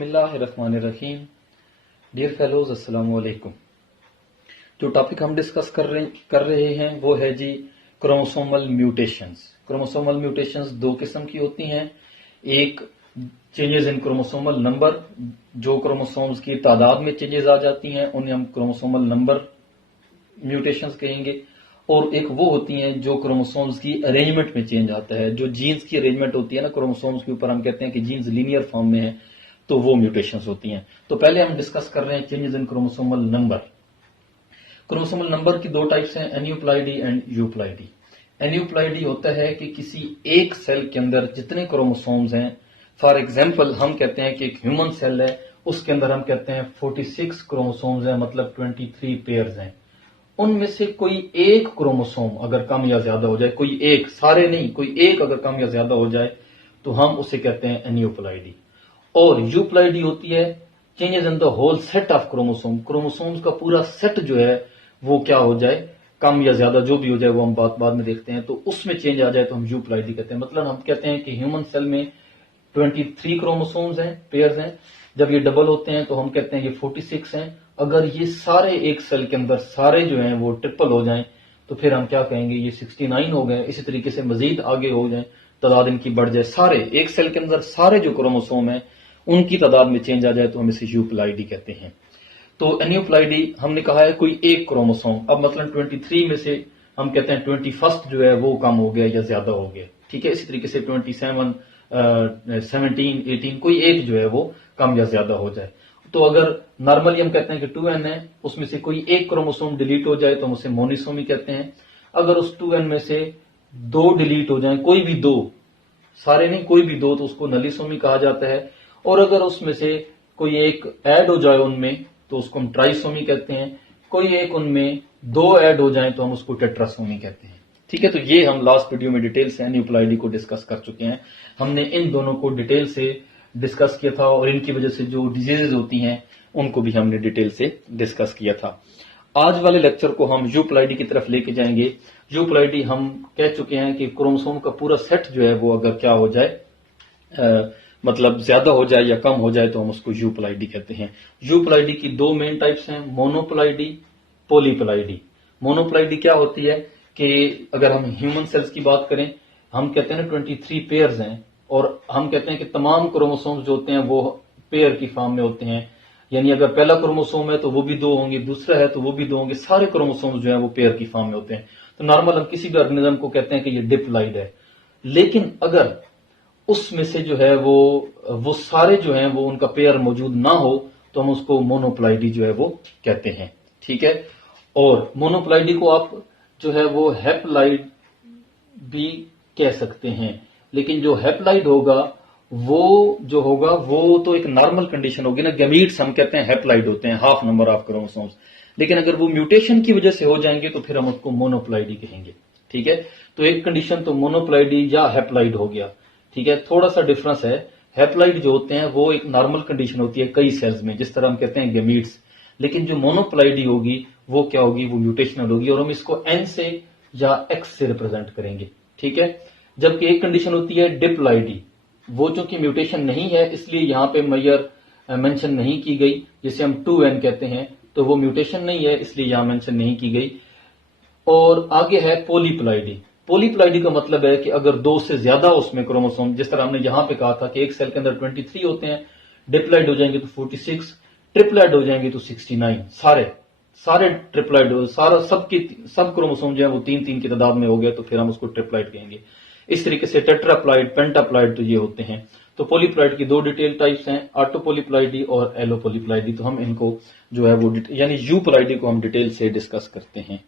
बिस्मिल्लाहिर्रहमानिर्रहीम। Dear fellows, अस्सलाम वालेकुम। जो टॉपिक हम डिस्कस कर रहे हैं वो है जी क्रोमोसोमल म्यूटेशंस। क्रोमोसोमल म्यूटेशंस दो किस्म की होती हैं। एक चेंजेस इन क्रोमोसोमल नंबर, जो क्रोमोसोम्स की तादाद में चेंजेस आ जाती हैं उन्हें हम क्रोमोसोमल नंबर म्यूटेशंस कहेंगे। और एक वो होती हैं जो क्रोमोसोम्स की अरेंजमेंट में चेंज आता है। जो जीन्स की अरेंजमेंट होती है ना क्रोमोसोम्स के ऊपर, हम कहते हैं कि जीन्स लीनियर फॉर्म में है, तो वो म्यूटेशंस होती हैं। तो पहले हम डिस्कस कर रहे हैं changes in chromosomal number. Chromosomal number की दो टाइप्स हैं, एन्यूप्लॉइडी एंड यूप्लॉइडी। एन्यूप्लॉइडी होता है कि किसी एक सेल के अंदर जितने क्रोमोसोम्स हैं, फॉर एग्जाम्पल हम कहते हैं कि एक ह्यूमन सेल है, उसके अंदर हम कहते हैं 46 क्रोमोसोम्स हैं, मतलब 23 पेयर्स हैं। उनमें से कोई एक क्रोमोसोम अगर कम या ज्यादा हो जाए, कोई एक, सारे नहीं, कोई एक अगर कम या ज्यादा हो जाए तो हम उसे कहते हैं एन्यूप्लॉइडी। और यूप्लॉइडी होती है changes in the whole set of chromosome. Chromosomes का पूरा सेट जो है वो क्या हो जाए, कम या ज्यादा जो भी हो जाए, वो हम बाद में देखते हैं, तो उसमें चेंज आ जाए तो हम यूप्लॉइडी कहते हैं। मतलब हम कहते हैं कि ह्यूमन सेल में 23 क्रोमोसोम्स हैं, पेयर्स हैं। जब ये डबल होते हैं तो हम कहते हैं कि 46 हैं। अगर ये सारे एक सेल के अंदर सारे जो हैं वो ट्रिपल हो जाएं तो फिर हम क्या कहेंगे, ये 69 हो गए। इसी तरीके से मजीद आगे हो जाए, तादाद इनकी बढ़ जाए, सारे एक सेल के अंदर सारे जो क्रोमोसोम हैं उनकी तादाद में चेंज आ जाए तो हम इसे यूप्लॉइडी कहते हैं। तो एन्यूप्लॉइडी हमने कहा है कोई एक क्रोमोसोम, अब मतलब 23 में से हम कहते हैं 21 जो है वो कम हो गया या ज्यादा हो गया, ठीक है। इसी तरीके से 27, 17, 18 कोई एक जो है वो कम या ज्यादा हो जाए। तो अगर नॉर्मली हम कहते हैं कि 2n है, उसमें से कोई एक क्रोमोसोम डिलीट हो जाए तो हम उसे मोनिसोमी कहते हैं। अगर उस 2n में से दो डिलीट हो जाए, कोई भी दो, सारे नहीं कोई भी दो, तो उसको नलिसोमी कहा जाता है। और अगर उसमें से कोई एक ऐड हो जाए उनमें तो उसको हम ट्राइसोमी कहते हैं। कोई एक उनमें दो ऐड हो जाए तो हम उसको टेट्रासोमी कहते हैं, ठीक है। तो ये हम लास्ट वीडियो में डिटेल से एन्यूप्लॉइडी को डिस्कस कर चुके हैं। हमने इन दोनों को डिटेल से डिस्कस किया था और इनकी वजह से जो डिजीजेज होती हैं उनको भी हमने डिटेल से डिस्कस किया था। आज वाले लेक्चर को हम यूप्लॉइडी की तरफ लेके जाएंगे। यूप्लॉइडी हम कह चुके हैं कि क्रोमोसोम का पूरा सेट जो है वो अगर क्या हो जाए, मतलब ज्यादा हो जाए या कम हो जाए तो हम उसको यूप्लॉइडी कहते हैं। यूप्लॉइडी की दो मेन टाइप्स हैं, मोनोप्लॉइडी, पॉलीप्लॉइडी। मोनोप्लॉइडी क्या होती है कि अगर हम ह्यूमन सेल्स की बात करें, हम कहते हैं ना 23 पेयर्स हैं, और हम कहते हैं कि तमाम क्रोमोसोम्स जो होते हैं वो पेयर की फॉर्म में होते हैं। यानी अगर पहला क्रोमोसोम है तो वो भी दो होंगे, दूसरा है तो वो भी दो होंगे, सारे क्रोमोसोम्स जो है वो पेयर की फॉर्म में होते हैं। तो नॉर्मल हम किसी भी ऑर्गेनिज्म को कहते हैं कि ये डिप्लॉइड है। लेकिन अगर उसमें से जो है वो सारे जो हैं वो उनका पेयर मौजूद ना हो तो हम उसको मोनोप्लॉइडी जो है वो कहते हैं, ठीक है। और मोनोप्लॉइडी को आप जो है वो हैप्लॉइड भी कह सकते हैं। लेकिन जो हैप्लॉइड होगा वो तो एक नॉर्मल कंडीशन होगी ना। गैमीट्स हम कहते हैं हैप्लॉइड होते हैं, हाफ नंबर ऑफ क्रोमोसोम्स। लेकिन अगर वो म्यूटेशन की वजह से हो जाएंगे तो फिर हम उसको मोनोप्लॉइडी कहेंगे, ठीक है। तो एक कंडीशन तो मोनोप्लॉइडी या हैप्लॉइड हो गया, ठीक है। थोड़ा सा डिफरेंस है। हैप्लॉइड जो होते हैं वो एक नॉर्मल कंडीशन होती है कई सेल्स में, जिस तरह हम कहते हैं गैमीट्स। लेकिन जो मोनोप्लॉइडी होगी वो क्या होगी, वो म्यूटेशनल होगी, और हम इसको एन से या एक्स से रिप्रेजेंट करेंगे, ठीक है। जबकि एक कंडीशन होती है डिप्लॉइडी, वो चूंकि म्यूटेशन नहीं है इसलिए यहां पे मैयर मेंशन नहीं की गई, जिसे हम 2n कहते हैं, तो वो म्यूटेशन नहीं है इसलिए यहां मेंशन नहीं की गई। और आगे है पॉलीप्लॉइडी। पॉलीप्लॉइडी का मतलब है कि अगर दो से ज्यादा उसमें क्रोमोसोम, जिस तरह हमने यहां पे कहा था कि एक सेल के अंदर 23 होते हैं, डिप्लॉइड हो जाएंगे तो 46, ट्रिप्लॉइड हो जाएंगे तो 69। सारे ट्रिप्लॉइड, सब क्रोमोसोम जो है वो 3-3 की तादाद में हो गया तो फिर हम उसको ट्रिप्लॉइड कहेंगे। इस तरीके से टेट्राप्लॉइड, पेंटाप्लॉइड, तो ये होते हैं। तो पॉलीप्लॉइड की दो डिटेल टाइप्स हैं, ऑटोपॉलीप्लॉइडी और एलोपॉलीप्लॉइडी। तो हम इनको जो है वो यानी यूप्लॉइडी को हम डिटेल से डिस्कस करते हैं।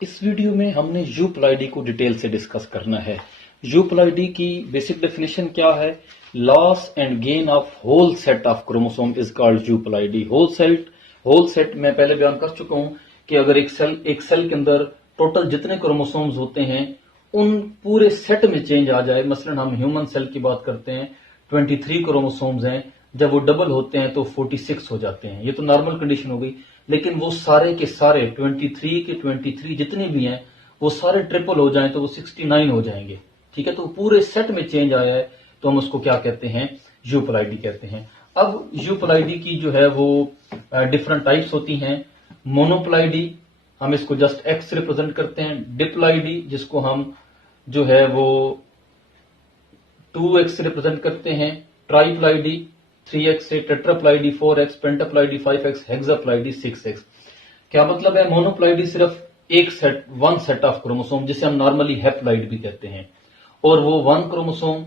इस वीडियो में हमने यूप्लॉइडी को डिटेल से डिस्कस करना है। यूप्लॉइडी की बेसिक डेफिनेशन क्या है, loss and gain of whole set of chromosome is called euploidy. Whole set मैं पहले बयान कर चुका हूं कि अगर एक सेल के अंदर टोटल जितने क्रोमोसोम्स होते हैं उन पूरे सेट में चेंज आ जाए। मसलन हम ह्यूमन सेल की बात करते हैं, 23 क्रोमोसोम्स हैं, जब वो डबल होते हैं तो 46 हो जाते हैं। ये तो नॉर्मल कंडीशन हो गई। लेकिन वो सारे के सारे 23 के 23 जितने भी हैं वो सारे ट्रिपल हो जाएं तो वो 69 हो जाएंगे, ठीक है। तो पूरे सेट में चेंज आया है तो हम उसको क्या कहते हैं, यूप्लॉइडी कहते हैं। अब यूप्लाइडी की जो है वो डिफरेंट टाइप्स होती हैं। मोनोप्लाइडी, हम इसको जस्ट एक्स रिप्रेजेंट करते हैं। डिप्लाइडी, जिसको हम जो है वो 2x रिप्रेजेंट करते हैं। ट्राइप्लाइडी 3x से, टेट्राप्लाइडी 4x, पेंटाप्लाइडी 5x, हेक्साप्लाइडी 6x। क्या मतलब है? मोनोप्लाइडी सिर्फ एक set, one set of chromosome, जिसे हम नॉर्मली हैप्लाइड भी कहते हैं, और वो वन क्रोमोसोम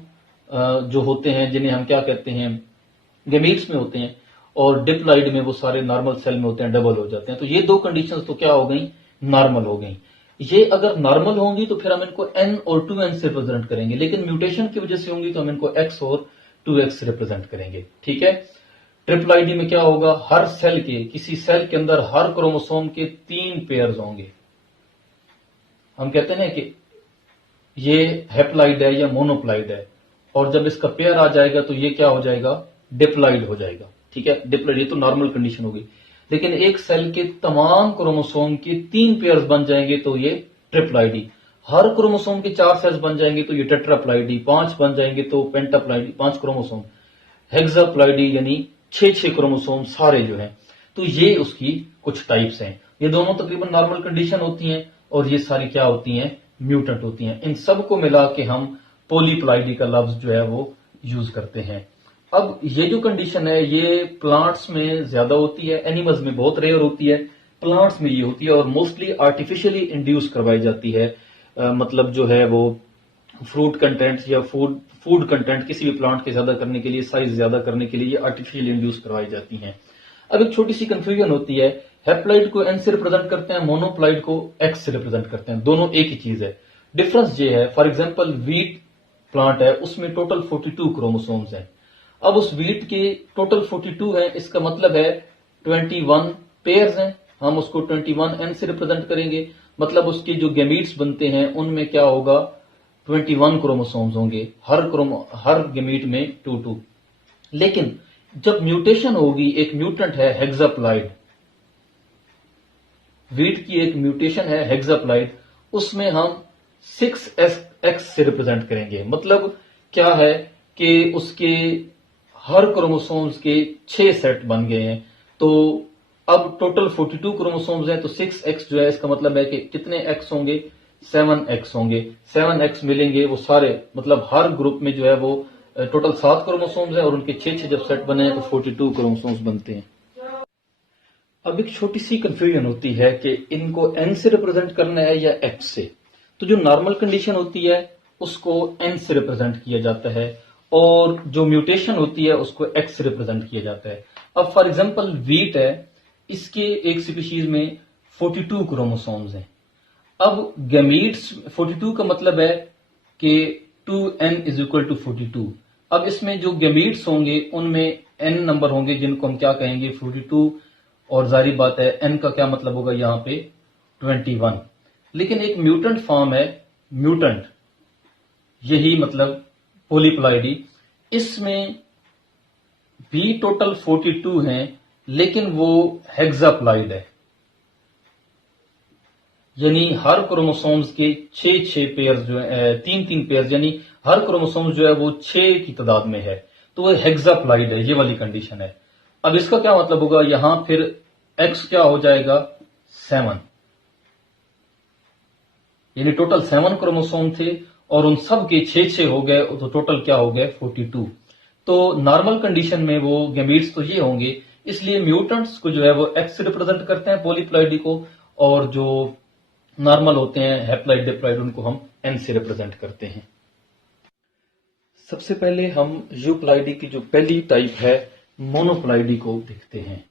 जो होते हैं जिन्हें हम क्या कहते हैं, गैमीट्स में होते हैं, और डिप्लाइड में वो सारे नॉर्मल सेल में होते हैं, डबल हो जाते हैं। तो ये दो कंडीशंस तो क्या हो गई, नॉर्मल हो गई। ये अगर नॉर्मल होंगी तो फिर हम इनको n और 2n से रिप्रेजेंट करेंगे, लेकिन म्यूटेशन की वजह से होंगी तो हम इनको x और 2x रिप्रेजेंट करेंगे। ठीक है। ट्रिपल आईडी में क्या होगा, हर सेल के, किसी सेल के अंदर हर क्रोमोसोम के 3 पेयर्स होंगे। हम कहते हैं कि ये हैप्लाइड है या मोनोप्लाइड है, और जब इसका पेयर आ जाएगा तो ये क्या हो जाएगा, डिप्लाइड हो जाएगा। ठीक है, डिप्लाइड, ये तो नॉर्मल कंडीशन होगी। लेकिन एक सेल के तमाम क्रोमोसोम के 3 पेयर्स बन जाएंगे तो ये ट्रिप्लाइडी। हर क्रोमोसोम के 4 सेल्स बन जाएंगे तो ये टेट्राप्लाइडी। 5 बन जाएंगे तो पेंटाप्लाइडी, 5 क्रोमोसोम। हेक्साप्लाइडी यानी 6 क्रोमोसोम सारे जो हैं। तो ये उसकी कुछ टाइप्स हैं। ये दोनों तकरीबन नॉर्मल कंडीशन होती हैं, और ये सारी क्या होती हैं, म्यूटेंट होती हैं। इन सबको मिला के हम पॉलीप्लाइडी का लफ्ज जो है वो यूज करते हैं। अब ये जो कंडीशन है ये प्लांट्स में ज्यादा होती है, एनिमल्स में बहुत रेयर होती है, प्लांट्स में ये होती है, और मोस्टली आर्टिफिशियली इंड्यूस करवाई जाती है। मतलब जो है वो फ्रूट कंटेंट या फूड कंटेंट किसी भी प्लांट के ज्यादा करने के लिए, साइज ज्यादा करने के लिए ये आर्टिफिशियली इंड्यूस करवाई जाती हैं। अब एक छोटी सी कंफ्यूजन होती है, हैप्लाइड को एन से रिप्रेजेंट करते हैं, मोनोप्लाइड को एक्स से रिप्रेजेंट करते हैं। दोनों एक ही चीज है। डिफरेंस ये है, फॉर एग्जाम्पल व्हीट प्लांट है, उसमें टोटल 42 क्रोमोसोम्स हैं। अब उस व्हीट के टोटल 42 है, इसका मतलब है 21 पेयर्स हैं, हम उसको 21n से रिप्रेजेंट करेंगे। मतलब उसके जो गैमीट्स बनते हैं उनमें क्या होगा, 21 क्रोमोसोम्स होंगे, हर गैमीट में 2-2। लेकिन जब म्यूटेशन होगी, एक म्यूटेंट है हेक्साप्लाइड, व्हीट की एक म्यूटेशन है हेक्साप्लाइड, उसमें हम 6x से रिप्रेजेंट करेंगे। मतलब क्या है कि उसके हर क्रोमोसोम्स के 6 सेट बन गए हैं। तो अब टोटल 42 क्रोमोसोम्स हैं, तो 6x जो है इसका मतलब है कि कितने x होंगे, 7x होंगे। 7x मिलेंगे वो सारे, मतलब हर ग्रुप में जो है वो टोटल 7 क्रोमोसोम्स हैं, और उनके 6 जब सेट बने हैं तो 42 क्रोमोसोम्स बनते हैं। अब एक छोटी सी कंफ्यूजन होती है कि इनको n से रिप्रेजेंट करना है या x से। तो जो नॉर्मल कंडीशन होती है उसको n से रिप्रेजेंट किया जाता है, और जो म्यूटेशन होती है उसको x से रिप्रेजेंट किया जाता है। अब फॉर एग्जांपल व्हीट है, इसके एक स्पीशीज में 42 क्रोमोसोम्स हैं। अब गैमीट्स 42 का मतलब है कि 2n इज इक्वल टू 42। अब इसमें जो गैमीट्स होंगे उनमें n नंबर होंगे, जिनको हम क्या कहेंगे, 42, और जारी बात है n का क्या मतलब होगा यहां पे 21। लेकिन एक म्यूटेंट फॉर्म है, म्यूटेंट यही मतलब पॉलीप्लाइडी, इसमें भी टोटल 42 हैं, लेकिन वो हेक्साप्लाइड है, यानी हर क्रोमोसोम्स के 6 पेयर्स जो है, 3 पेयर्स, यानी हर क्रोमोसोम्स जो है वो 6 की तादाद में है, तो वो हेक्साप्लाइड है, ये वाली कंडीशन है। अब इसका क्या मतलब होगा, यहां फिर x क्या हो जाएगा, 7, यानी टोटल 7 क्रोमोसोम थे और उन सब के 6 हो गए, तो टोटल क्या हो गए 42। तो नॉर्मल कंडीशन में वो गैमीट्स तो ये होंगे, इसलिए म्यूटेंट्स को जो है वो एक्स से रिप्रेजेंट करते हैं, पॉलीप्लाइडी को, और जो नॉर्मल होते हैं हैप्लाइड डिप्लाइड उनको हम एन से रिप्रेजेंट करते हैं। सबसे पहले हम यूप्लाइडी की जो पहली टाइप है मोनोप्लाइडी को देखते हैं।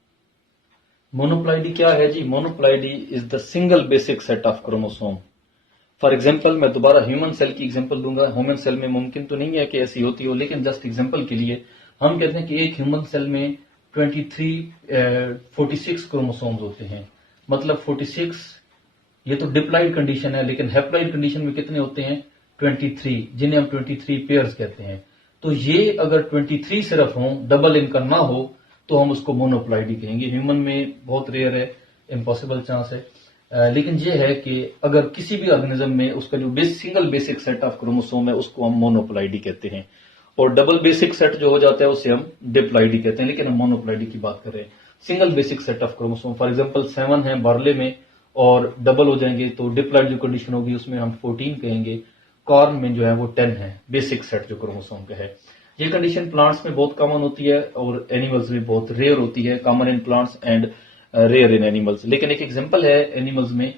मोनोप्लाइडी क्या है जी, monoploidy is the single basic set of chromosome. For example मैं दोबारा ह्यूमन सेल की एग्जाम्पल दूंगा। ह्यूमन सेल में मुमकिन तो नहीं है कि ऐसी होती हो, लेकिन जस्ट एग्जाम्पल के लिए हम कहते हैं कि एक ह्यूमन सेल में 46 क्रोमोसोम्स होते हैं। मतलब 46, ये तो डिप्लाइड कंडीशन है, लेकिन हैप्लाइड कंडीशन में कितने होते हैं, 23, जिन्हें हम 23 पेयर्स कहते हैं। तो ये अगर 23 सिर्फ हों, डबल इनका ना हो, तो हम उसको मोनोप्लाइडी कहेंगे। ह्यूमन में बहुत रेयर है, इम्पॉसिबल चांस है। लेकिन ये है कि अगर किसी भी ऑर्गेनिज्म में उसका जो single basic set of chromosome है उसको हम मोनोप्लाइडी कहते हैं। और डबल बेसिक सेट जो हो जाता है उसे हम डिप्लॉइडी कहते हैं, लेकिन हम मोनोप्लॉइडी की बात कर रहे हैं। Single basic set of chromosome, for example 7 है बार्ले में और डबल हो जाएंगे तो डिप्लॉइड जो कंडीशन होगी उसमें हम 14 कहेंगे। कॉर्न में जो है वो 10 है बेसिक सेट जो क्रोमोसोम का है। ये कंडीशन प्लांट्स में बहुत कॉमन होती है और एनिमल्स में बहुत रेयर होती है, common in plants and rare in animals. लेकिन एक एग्जांपल है एनिमल्स में,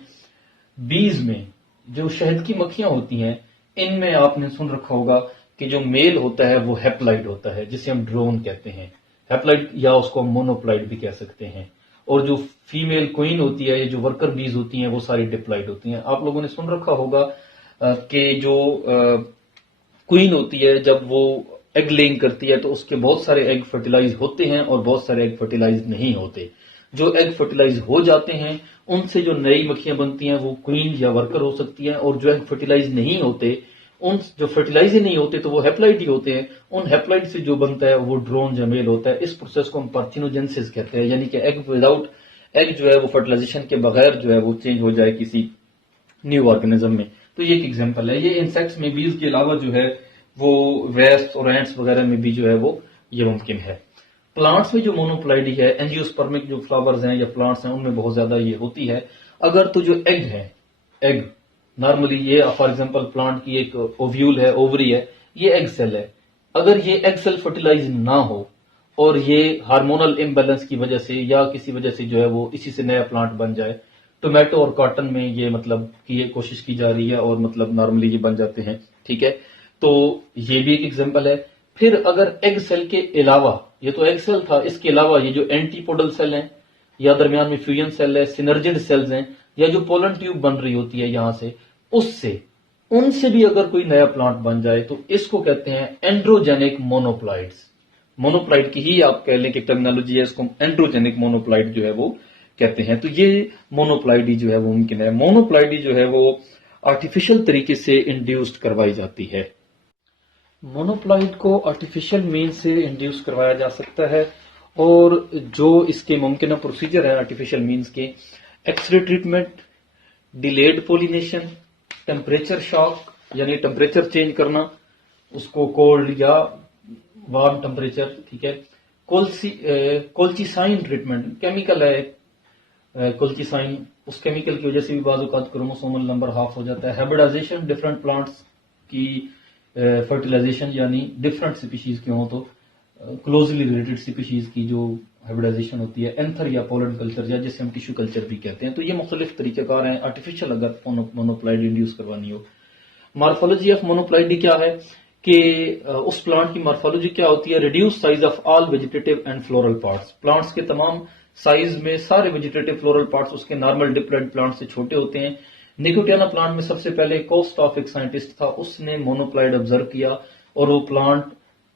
बीज में जो शहद की मक्खियां होती हैं, इनमें आपने सुन रखा होगा कि जो मेल होता है वो हैप्लॉइड होता है, जिसे हम ड्रोन कहते हैं, हैप्लॉइड, या उसको हम मोनोप्लॉइड भी कह सकते हैं। और जो फीमेल क्वीन होती है, ये जो वर्कर बीज होती हैं, वो सारी डिप्लॉइड होती हैं। आप लोगों ने सुन रखा होगा कि जो क्वीन होती है जब वो एग लेइंग करती है तो उसके बहुत सारे एग फर्टिलाइज होते हैं और बहुत सारे एग फर्टिलाइज नहीं होते। जो एग फर्टिलाइज हो जाते हैं उनसे जो नई मक्खियां बनती हैं वो क्वीन या वर्कर हो सकती हैं, और जो एग फर्टिलाइज नहीं होते, उन जो फर्टिलाइज ही नहीं होते तो वो हैप्लॉइड ही होते हैं। उन हैप्लॉइड से जो बनता है वो ड्रोन या मेल होता है। इस प्रोसेस को हम पार्थिनोजेनेसिस कहते हैं, यानी कि एग विदाउट एग जो है वो फर्टिलाइजेशन के बगैर जो है वो चेंज हो जाए किसी न्यू ऑर्गेनिज्म में। तो ये एक एग्जांपल है। ये इंसेक्ट्स में बीज के अलावा जो है वो वेस्प और एंट्स वगैरह में भी जो है वो ये मुमकिन है। प्लांट्स में जो मोनोप्लॉइडी है, एंजियोस्पर्मिक जो फ्लावर्स हैं या प्लांट्स हैं, उनमें बहुत ज्यादा ये होती है। अगर तो जो एग है, एग नॉर्मली ये फॉर एग्जांपल प्लांट की एक ओव्यूल है, ओवरी है, ये एग सेल है। अगर ये एग सेल फर्टिलाइज ना हो और ये हार्मोनल इम्बैलेंस की वजह से या किसी वजह से जो है वो इसी से नया प्लांट बन जाए, टोमेटो और कॉटन में ये मतलब कि ये कोशिश की जा रही है और मतलब नॉर्मली ये बन जाते हैं, ठीक है। तो ये भी एक एग्जांपल है। फिर अगर एग सेल के अलावा, ये तो एग सेल था, इसके अलावा ये जो एंटीपोडल सेल हैं या दरमियान में फ्यूजन सेल है, सिनर्जिड सेल्स हैं, या जो पोलन ट्यूब बन रही होती है यहां से, उससे उनसे भी अगर कोई नया प्लांट बन जाए तो इसको कहते हैं एंड्रोजेनिक मोनोप्लाइड्स। मोनोप्लाइड की ही आप कह लें कि टर्मिनोलॉजी है, इसको एंड्रोजेनिक मोनोप्लाइड जो है वो कहते हैं। तो ये मोनोप्लाइडी जो है वो मुमकिन है। मोनोप्लाइडी जो है वो आर्टिफिशियल तरीके से इंड्यूस्ड करवाई जाती है। मोनोप्लाइड को आर्टिफिशियल मीन से इंड्यूस करवाया जा सकता है, और जो इसके मुमकिन प्रोसीजर है आर्टिफिशियल मीन्स के, X ray treatment, delayed pollination, temperature shock यानी टेम्परेचर चेंज करना, उसको कोल्ड या वार्म टेम्परेचर, ठीक है, कोल्चिसाइन ट्रीटमेंट, केमिकल है कोल्चिसाइन, उस केमिकल की वजह से भी बाज़ औक़ात क्रोमोसोमल नंबर हाफ हो जाता है। हाइब्रिडाइजेशन, डिफरेंट प्लांट्स की फर्टिलाइजेशन, यानी डिफरेंट स्पीशीज के हों तो क्लोजली रिलेटेड स्पीशीज की जो हाइब्रिडाइजेशन होती है, एंथर या पोलन कल्चर, या जिसे हम टिश्यू कल्चर भी कहते हैं। तो ये मुख्तलिफ तरीक़ेकार हैं आर्टिफिशियल अगर मोनोप्लाइड इंड्यूस करवानी हो। मॉर्फोलॉजी ऑफ मोनोप्लाइडी क्या है कि उस प्लांट की मॉर्फोलॉजी क्या होती है, reduce size of all vegetative and floral parts. Plants के तमाम साइज में सारे वेजिटेटिव फ्लोरल पार्ट्स उसके नॉर्मल डिप्लॉइड प्लांट से छोटे होते हैं। निकोटियाना प्लांट में सबसे पहले कोस्टॉफ एक साइंटिस्ट था, उसने मोनोप्लाइड ऑब्जर्व किया, और वो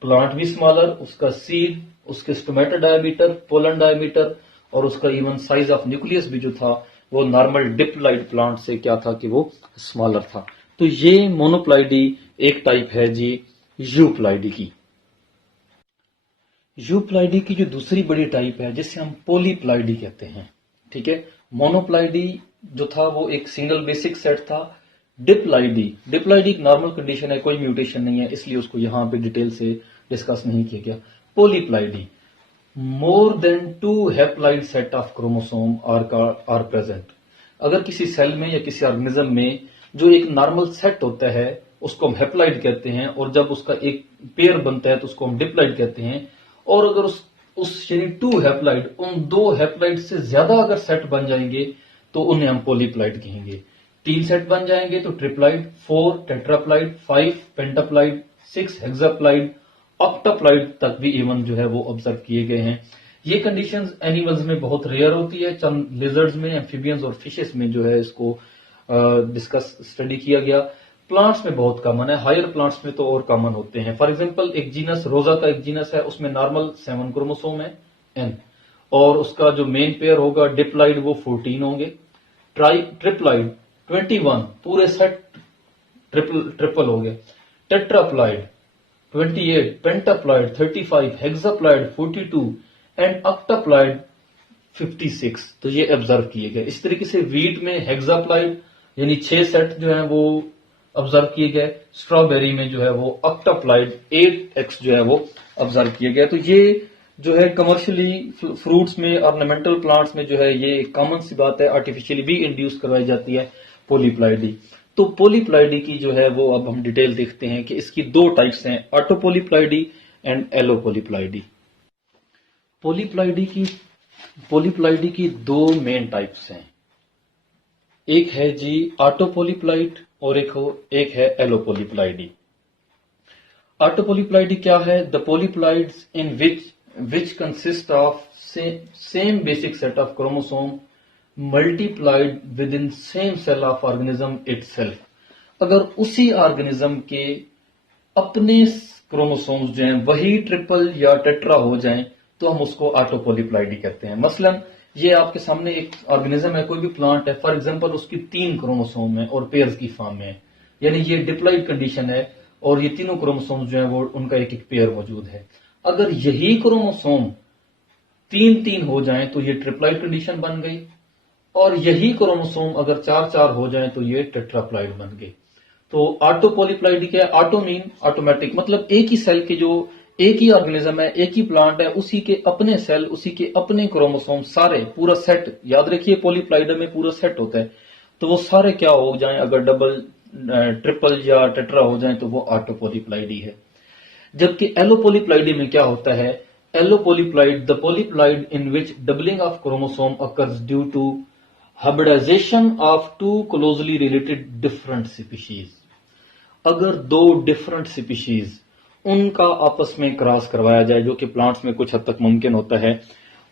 प्लांट भी स्मॉलर, उसका सीड, उसके स्टोमेटा डायमीटर, पोलन डायमीटर, और उसका इवन साइज ऑफ न्यूक्लियस भी जो था वो नॉर्मल डिप्लॉइड प्लांट से क्या था कि वो स्मॉलर था। तो ये मोनोप्लाइडी एक टाइप है जी यूप्लाइडी की। यूप्लाइडी की जो दूसरी बड़ी टाइप है जिसे हम पोलीप्लाइडी कहते हैं, ठीक है। मोनोप्लाइडी जो था वो एक सिंगल बेसिक सेट था। डिप्लाइडी एक नॉर्मल कंडीशन है, कोई म्यूटेशन नहीं है, इसलिए उसको यहां पे डिटेल से डिस्कस नहीं किया गया। Polyploidy, more than 2 haploid set of chromosome are present. अगर किसी सेल में या किसी ऑर्गेनिज्म में जो एक नॉर्मल सेट होता है उसको हम हैप्लॉइड कहते हैं, और जब उसका एक पेयर बनता है तो उसको हम डिप्लॉइड कहते हैं। और अगर उस यानी 2 हैप्लॉइड, उन 2 हैप्लॉइड से ज्यादा अगर सेट बन जाएंगे तो उन्हें हम पोलीप्लॉइड कहेंगे। 3 सेट बन जाएंगे तो ट्रिप्लॉइड, 4 टेट्राप्लॉइड, 5 पेंटाप्लॉइड, 6 हेक्साप्लॉइड, ऑक्टाप्लॉइड तक भी इवन जो है वो ऑब्जर्व किए गए हैं। ये कंडीशंस एनिमल्स में बहुत रेयर होती है, चंद लिजर्ड्स में, एम्फीबियंस और फिशेस में जो है इसको डिस्कस स्टडी किया गया। प्लांट्स में बहुत कॉमन है, हायर प्लांट्स में तो और कॉमन होते हैं। फॉर एग्जांपल एक जीनस रोजा का एक जीनस है, उसमें नॉर्मल 7 क्रोमोसोम है एन, और उसका जो मेन पेयर होगा डिप्लॉइड वो 14 होंगे। ट्रिप्लॉइड 21, पूरे सेट ट्रिपल हो गए। Tetraploid 28, pentaploid 35, hexaploid 42 and octaploid 56। तो ये ऑब्जर्व किए गए। इस तरीके से वीट में हेक्साप्लॉइड यानी 6 सेट जो है वो ऑब्जर्व किए गए। स्ट्रॉबेरी में जो है वो ऑक्टाप्लाइड 8x जो है वो ऑब्जर्व किए गए। तो ये जो है कमर्शियली फ्रूट्स में, ऑर्नामेंटल प्लांट्स में जो है ये कॉमन सी बात है, आर्टिफिशियली भी इंड्यूस करवाई जाती है पॉलीप्लाइडी। तो पॉलीप्लाइडी की जो है वो अब हम डिटेल देखते हैं कि इसकी दो टाइप्स हैं, ऑटोपोलीप्लाइडी एंड एलोपोलीप्लाइडी। पॉलीप्लाइडी की दो मेन टाइप्स हैं, एक है जी ऑटोपोलीप्लाइड और एक है एलोपोलीप्लाइडी। ऑटोपोलीप्लाइडी क्या है? The polyploids in which consist of same basic set of chromosome multiplied within same cell of organism itself. अगर उसी ऑर्गेनिज्म के अपने क्रोमोसोम्स जो हैं वही ट्रिपल या टेट्रा हो जाएं तो हम उसको ऑटोपोलीप्लाइडी कहते हैं। मसलन ये आपके सामने एक ऑर्गेनिज्म है, कोई भी प्लांट है, फॉर एग्जांपल उसकी 3 क्रोमोसोम है और पेयर्स की फॉर्म में है, यानी ये डिप्लॉइड कंडीशन है और ये तीनों क्रोमोसोम्स जो है वो उनका एक एक पेयर मौजूद है। अगर यही क्रोमोसोम 3-3 हो जाएं तो ये ट्रिप्लॉइड कंडीशन बन गई, और यही क्रोमोसोम अगर 4-4 हो जाएं तो ये टेट्राप्लॉइड बन गए। तो ऑटोपोलीप्लाइडी क्या है? ऑटो मीन ऑटोमेटिक, मतलब एक ही सेल के जो एक ही ऑर्गेनिज्म है, एक ही प्लांट है, उसी के अपने सेल, उसी के अपने क्रोमोसोम सारे, पूरा सेट, याद रखिए पॉलीप्लाइडर में पूरा सेट होता है, तो वो सारे क्या हो जाएं, अगर डबल, ट्रिपल या टेट्रा हो जाएं तो वो ऑटोपोलीप्लाइडी है। जबकि एलोपोलीप्लाइडी में क्या होता है? Allopolyploid, the polyploid in which doubling of chromosome occurs due to hybridization of two closely related different species. अगर दो डिफरेंट स्पीशीज उनका आपस में क्रॉस करवाया जाए, जो कि प्लांट्स में कुछ हद तक मुमकिन होता है,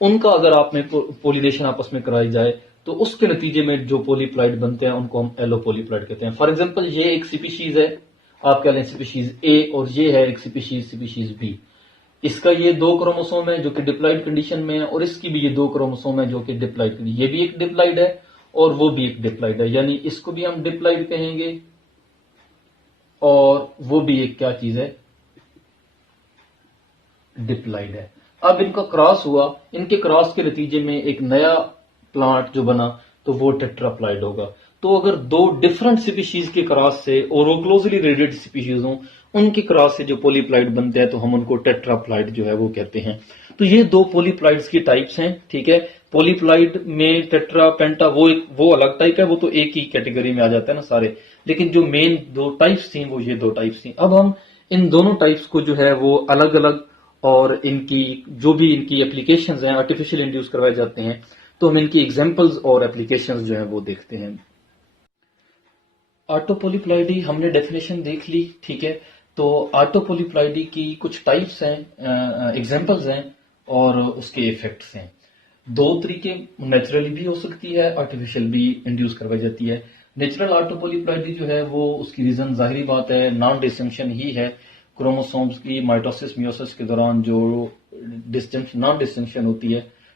उनका अगर आप में पोलिनेशन आपस में कराई जाए तो उसके नतीजे में जो पोलीप्लाइड बनते हैं उनको हम एलोपोलीप्लाइड कहते हैं। फॉर एग्जांपल ये एक स्पीशीज है, आप कह लें स्पीशीज ए, और ये है एक स्पीशीज बी। इसका ये 2 क्रोमोसोम है जो कि डिप्लॉइड कंडीशन में है, और इसकी भी ये 2 क्रोमोसोम है जो कि डिप्लॉइड, ये भी एक डिप्लॉइड है और वो भी एक डिप्लॉइड है, यानी इसको भी हम डिप्लॉइड कहेंगे और वो भी एक क्या चीज है? डिप्लॉइड है। अब इनका क्रॉस हुआ, इनके क्रॉस के नतीजे में एक नया प्लांट जो बना तो वो टेट्राप्लॉइड होगा। तो अगर 2 डिफरेंट स्पीशीज के क्रॉस से और वो क्लोजली रिलेटेड स्पीशीज हों, उनके क्रॉस से जो पोलीप्लाइड बनते हैं तो हम उनको टेट्राप्लॉइड जो है वो कहते हैं। तो ये 2 पोलीप्लाइड्स की टाइप्स हैं, ठीक है। पोलीप्लाइड में टेट्रा, पेंटा वो अलग टाइप है, वो तो एक ही कैटेगरी में आ जाता है ना सारे, लेकिन जो मेन 2 टाइप्स थी वो ये 2 टाइप्स थी। अब हम इन दोनों टाइप्स को जो है वो अलग अलग, और इनकी जो भी इनकी एप्लीकेशंस हैं, आर्टिफिशियल इंड्यूस करवाए जाते हैं, तो हम इनकी एग्जांपल्स और एप्लीकेशंस जो हैं वो देखते हैं। ऑटोपोलीप्लाइडी हमने डेफिनेशन देख ली, ठीक है। तो ऑटोपोलीप्लाइडी की कुछ टाइप्स हैं, एग्जांपल्स हैं और उसके इफेक्ट्स हैं। 2 तरीके, नेचुरली भी हो सकती है, आर्टिफिशियल भी इंड्यूस करवाई जाती है। नेचुरल ऑटोपोलीप्लाइडी जो है वो उसकी रीजन जाहिर बात है नॉन डिस्टिंक्शन ही है। क्रोमोसोम्स की माइटोसिस मियोसिस के दौरान जो नॉन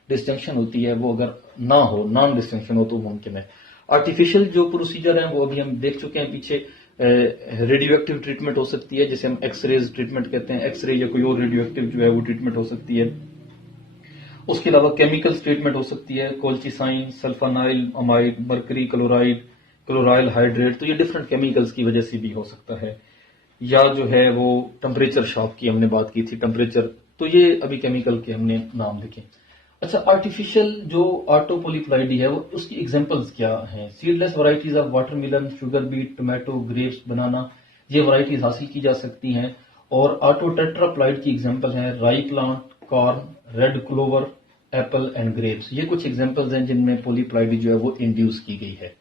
डिस्टिंक्शन होती है वो अगर ना हो, नॉन डिस्टिंक्शन हो तो मुमकिन है। आर्टिफिशियल जो प्रोसीजर है वो अभी हम देख चुके हैं पीछे, रेडियो एक्टिव ट्रीटमेंट हो सकती है जिसे हम एक्सरेज ट्रीटमेंट कहते हैं, एक्सरे या कोई और रेडियो एक्टिव जो है वो ट्रीटमेंट हो सकती है। उसके अलावा केमिकल्स ट्रीटमेंट हो सकती है, कोल्चिसाइन, सल्फानाइल अमाइड, मर्करी क्लोराइड, क्लोराइल हाइड्रेट, तो ये डिफरेंट केमिकल्स की वजह से भी हो सकता है। या जो है वो टेम्परेचर शॉक की हमने बात की थी, टेम्परेचर, तो ये अभी केमिकल के हमने नाम लिखे। अच्छा, आर्टिफिशियल जो ऑटोपोलीप्लाइडी है वो उसकी एग्जांपल्स क्या हैं? Seedless varieties of watermelon, sugar beet, tomato, grapes, banana, ये वैरायटीज हासिल की जा सकती हैं। और ऑटो टेट्राप्लाइड की एग्जांपल है राई plant, corn, red clover, Apple and grapes. ये कुछ एग्जांपल्स हैं जिनमें पोलीप्लाइडी जो है वो इंड्यूस की गई है।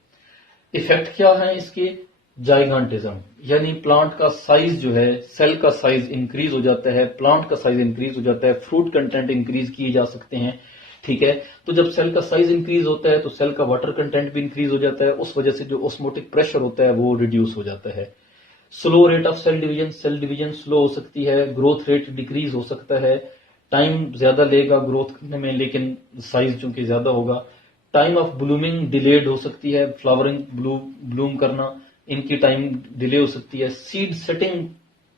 इफेक्ट क्या है इसके? जाइगांटिज्म, यानी प्लांट का साइज जो है, सेल का साइज इंक्रीज हो जाता है, प्लांट का साइज इंक्रीज हो जाता है, फ्रूट कंटेंट इंक्रीज किए जा सकते हैं, ठीक है। तो जब सेल का साइज इंक्रीज होता है तो सेल का वाटर कंटेंट भी इंक्रीज हो जाता है, उस वजह से जो ऑस्मोटिक प्रेशर होता है वो रिड्यूस हो जाता है। Slow rate of cell division slow हो सकती है, ग्रोथ रेट डिक्रीज हो सकता है, टाइम ज्यादा लेगा ग्रोथ करने में लेकिन साइज चूंकि ज्यादा होगा। टाइम ऑफ ब्लूमिंग डिलेड हो सकती है, फ्लावरिंग, ब्लूम करना, इनकी टाइम डिले हो सकती है। Seed setting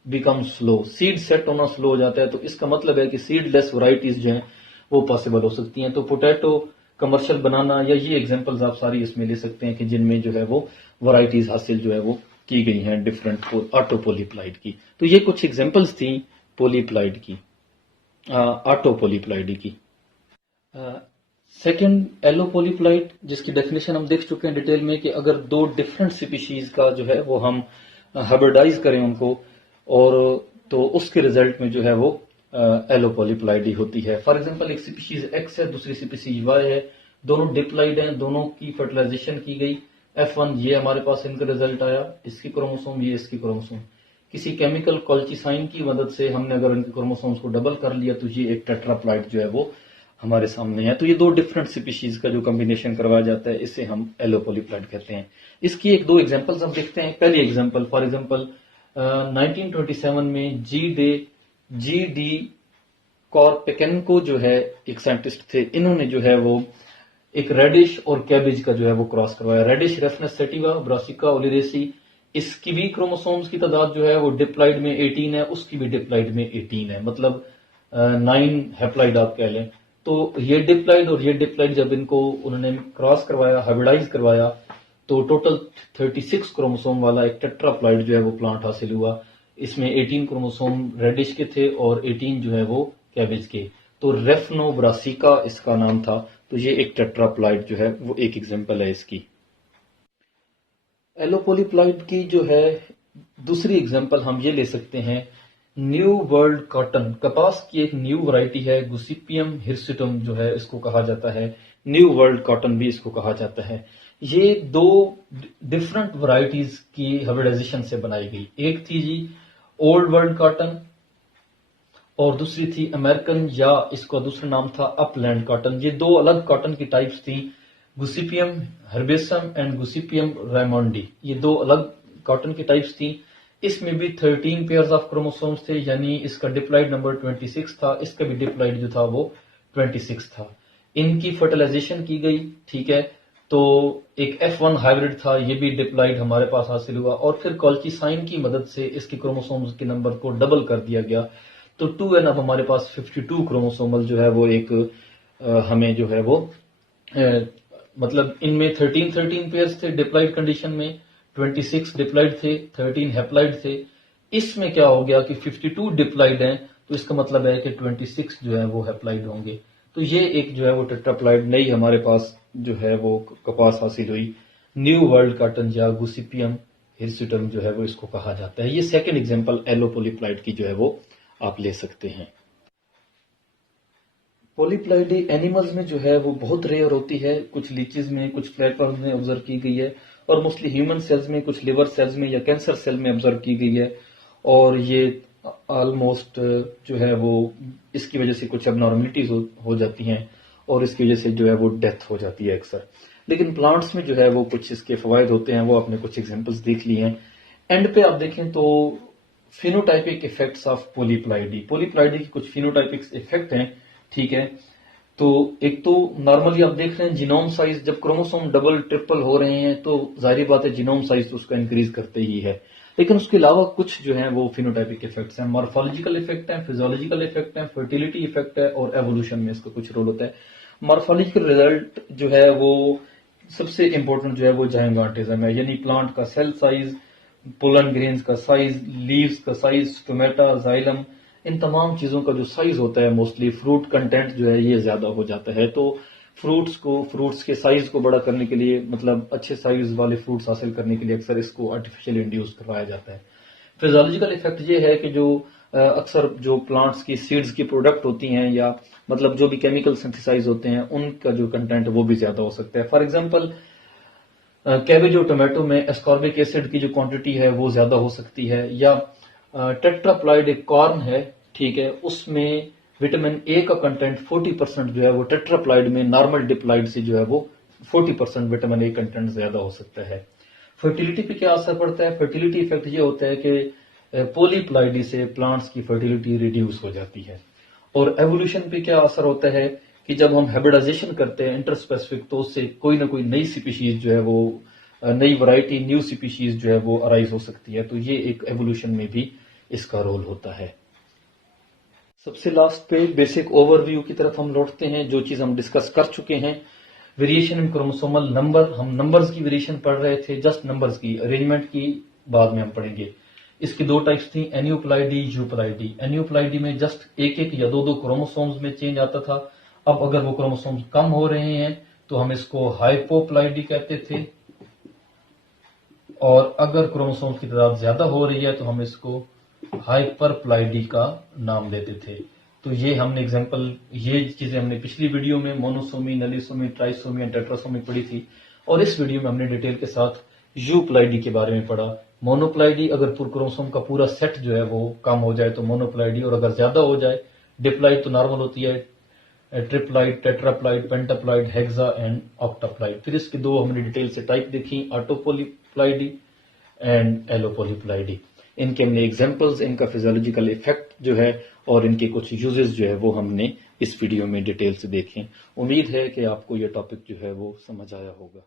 become slow, seed set होना स्लो हो जाता है, तो इसका मतलब है कि सीडलेस वैरायटीज जो हैं वो पॉसिबल हो सकती हैं। तो पोटैटो, कमर्शियल बनाना, या ये एग्जांपल्स आप सारी इसमें ले सकते हैं कि जिनमें जो है वो वैरायटीज हासिल जो है वो की गई हैं डिफरेंट ऑटोपोलीप्लाइड की। तो ये कुछ एग्जांपल्स थी पोलीप्लाइड की, ऑटोपोलीप्लाइड की। सेकंड एलोपोलीप्लाइड, जिसकी डेफिनेशन हम देख चुके हैं डिटेल में कि अगर दो डिफरेंट स्पीशीज का जो है वो हम हाइब्रिडाइज करें उनको, और तो उसके रिजल्ट में जो है वो एलोपोलीप्लाइड ही होती है। फॉर एग्जांपल एक स्पीशीज एक्स है, दूसरी स्पीशीज वाई है, दोनों डिप्लाइड हैं, दोनों की फर्टिलाइजेशन की गई, F1 ये हमारे पास इनका रिजल्ट आया, इसकी क्रोमोसोम ये इसकी क्रोमोसोम। किसी केमिकल कॉल्चिसाइन की मदद से हमने अगर इनके क्रोमोसोम्स को डबल कर लिया तो ये एक टेट्राप्लाइड जो है वो हमारे सामने है। तो ये दो डिफरेंट स्पीशीज का जो कॉम्बिनेशन करवाया जाता है इसे हम एलोपोलीप्लाइड कहते हैं। इसकी एक दो एग्जांपल्स हम देखते हैं। पहली एग्जांपल, फॉर एग्जांपल 1927 में जी डी कॉर्पेकेनको जो है एक साइंटिस्ट थे, इन्होंने जो है वो एक रेडिश और कैबेज का जो है वो क्रॉस करवाया। रेडिश रेफनेस सेटिवा, ब्रासिका ओलिरेसी, इसकी भी क्रोमोसोम्स की तादाद जो है वो डिप्लाइड में 18 है, उसकी भी डिप्लाइड में 18 है, मतलब 9 हैप्लाइड आप कह लें। तो ये डिप्लाइड और ये डिप्लाइड जब इनको उन्होंने क्रॉस करवाया, हाइब्रिडाइज करवाया, तो टोटल 36 क्रोमोसोम वाला एक टेट्राप्लाइड जो है वो प्लांट हासिल हुआ। इसमें 18 क्रोमोसोम रेडिश के थे और 18 जो है वो कैबेज के। तो रेफनो ब्रासिका इसका नाम था। तो ये एक टेट्राप्लाइड जो है वो एक एग्जांपल है इसकी। एलोपोलीप्लाइड की जो है दूसरी एग्जांपल हम ये ले सकते हैं, न्यू वर्ल्ड कॉटन, कपास की एक न्यू वैरायटी है, गुसिपियम हिर्सुटम जो है इसको कहा जाता है, न्यू वर्ल्ड कॉटन भी इसको कहा जाता है। ये दो डिफरेंट वैरायटीज की हाइब्रिडाइजेशन से बनाई गई। एक थी जी ओल्ड वर्ल्ड कॉटन और दूसरी थी अमेरिकन, या इसका दूसरा नाम था अपलैंड कॉटन। ये दो अलग कॉटन की टाइप्स थी, गुसिपियम हर्बेसम एंड गुसिपियम रायमोंडी, ये दो अलग कॉटन की टाइप्स थी। इसमें भी 13 पेयर्स ऑफ क्रोमोसोम्स थे, यानी इसका डिप्लाइड नंबर 26 था, इसका भी डिप्लाइड जो था वो 26 था। इनकी फर्टिलाइजेशन की गई, ठीक है। तो एक F1 हाइब्रिड था, ये भी डिप्लाइड हमारे पास हासिल हुआ, और फिर कॉल्चिसाइन की मदद से इसके क्रोमोसोम्स के नंबर को डबल कर दिया गया। तो 2n अब हमारे पास 52 क्रोमोसोमल जो है वो एक हमें जो है वो मतलब इनमें 13 पेयर्स थे डिप्लाइड कंडीशन में, 26 डिप्लाइड थे, 13 हैप्लाइड थे। इसमें क्या हो गया कि 52 डिप्लाइड हैं, तो इसका मतलब है कि 26 जो है वो हैप्लाइड होंगे। तो ये एक जो है वो टेट्राप्लाइड नई हमारे पास जो है वो कपास हासिल हुई, न्यू वर्ल्ड कॉटन या गुसिपियम हिर्सुटम जो है वो इसको कहा जाता है। ये सेकंड एग्जांपल एलोपोलीप्लाइड की जो है वो आप ले सकते हैं। पोलीप्लाइडी एनिमल्स में जो है वो बहुत रेयर होती है, कुछ लीचेस में, कुछ फ्लैटवर्म्स में ऑब्जर्व की गई है, और मोस्टली ह्यूमन सेल्स में, कुछ लिवर सेल्स में या कैंसर सेल में ऑब्जर्व की गई है। और ये ऑलमोस्ट जो है वो इसकी वजह से कुछ एबनॉर्मलिटीज हो जाती हैं, और इसकी वजह से जो है वो डेथ हो जाती है अक्सर। लेकिन प्लांट्स में जो है वो कुछ इसके फवायद होते हैं, वो आपने कुछ एग्जांपल्स देख लिए हैं। एंड पे आप देखें तो फिनोटाइपिक इफेक्ट्स ऑफ पोलीप्लाइडी, पोलीप्लाइडी की कुछ फिनोटाइपिक इफेक्ट हैं, ठीक है। तो एक तो नॉर्मली आप देख रहे हैं जीनोम साइज, जब क्रोमोसोम डबल ट्रिपल हो रहे हैं तो जाहिर बात है जीनोम साइज तो उसका इंक्रीज करते ही है। लेकिन उसके अलावा कुछ जो है वो फिनोटाइपिक इफेक्ट्स हैं, मॉर्फोलॉजिकल इफेक्ट है, फिजियोलॉजिकल इफेक्ट है, फर्टिलिटी इफेक्ट है, और एवोल्यूशन में इसका कुछ रोल होता है। मॉर्फोलॉजिकल रिजल्ट जो है वो सबसे इंपॉर्टेंट जो है वो जायगोटिज्म है, यानी प्लांट का सेल साइज, पोलन ग्रेन्स का साइज, लीव्स का साइज, स्टोमेटा, जाइलम, इन तमाम चीजों का जो साइज होता है, मोस्टली फ्रूट कंटेंट जो है ये ज्यादा हो जाता है। तो फ्रूट्स के साइज को बड़ा करने के लिए, मतलब अच्छे साइज वाले फ्रूट्स हासिल करने के लिए अक्सर इसको आर्टिफिशियल इंड्यूस करवाया जाता है। फिजियोलॉजिकल इफेक्ट ये है कि जो अक्सर जो प्लांट्स की सीड्स की प्रोडक्ट होती हैं, या मतलब जो भी केमिकल सिंथेसाइज होते हैं, उनका जो कंटेंट वो भी ज्यादा हो सकता है। फॉर एग्जाम्पल कैबेज और टोमेटो में एस्कॉर्बिक एसिड की जो क्वांटिटी है वो ज्यादा हो सकती है, या टेट्राप्लाइड एक कॉर्न है, ठीक है, उसमें विटामिन ए का कंटेंट 40% जो है वो टेट्राप्लाइड में नॉर्मल डिप्लाइड से जो है वो 40% विटामिन ए कंटेंट ज्यादा हो सकता है। फर्टिलिटी पे क्या असर पड़ता है? फर्टिलिटी इफेक्ट ये होता है कि पोलीप्लाइडी से प्लांट्स की फर्टिलिटी रिड्यूस हो जाती है। और एवोल्यूशन पे क्या असर होता है कि जब हम हाइब्रिडाइजेशन करते हैं इंटरस्पेसिफिक, तो उससे कोई ना कोई नई स्पीशीज जो है वो, नई वैरायटी, न्यू स्पीशीज जो है वो अराइज हो सकती है। तो ये एक एवोल्यूशन में भी इसका रोल होता है। सबसे लास्ट पे बेसिक ओवरव्यू की तरफ हम लौटते हैं, जो चीज हम डिस्कस कर चुके हैं। वेरिएशन इन क्रोमोसोमल नंबर, हम नंबर्स की वेरिएशन पढ़ रहे थे, जस्ट नंबर्स की, अरेंजमेंट की बाद में हम पढ़ेंगे। इसकी दो टाइप्स थी, एन्यूप्लाइडी, यूप्लाइडी। एन्यूप्लाइडी में जस्ट एक एक या दो दो क्रोमोसोम्स में चेंज आता था। अब अगर वो क्रोमोसोम्स कम हो रहे हैं तो हम इसको हाइपोप्लाइडी कहते थे, और अगर क्रोमोसोम्स की तादाद ज्यादा हो रही है तो हम इसको हाइपरप्लाइडी का नाम देते थे। तो ये हमने एग्जांपल, ये चीजें हमने पिछली वीडियो में मोनोसोमी, नलीसोमी, ट्राइसोमी एंड टेट्रासोमी पढ़ी थी, और इस वीडियो में हमने डिटेल के साथ यूप्लाइडी के बारे में पढ़ा। मोनोप्लाइडी, अगर क्रोमोसोम का पूरा सेट जो है वो कम हो जाए तो मोनोप्लाइडी, और अगर ज्यादा हो जाए, डिप्लाइड तो नॉर्मल होती है, ट्रिप्लाइड, टेट्राप्लाइड, पेंटाप्लाइड, हेक्सा एंड ऑक्टाप्लाइड। फिर इसके दो हमने डिटेल से टाइप देखी, ऑटोपोलीप्लाइडी एंड एलोपोलीप्लाइडी। इनके हमने एग्जांपल्स, इनका फिजियोलॉजिकल इफेक्ट जो है और इनके कुछ यूजेस जो है वो हमने इस वीडियो में डिटेल से देखे। उम्मीद है कि आपको ये टॉपिक जो है वो समझ आया होगा।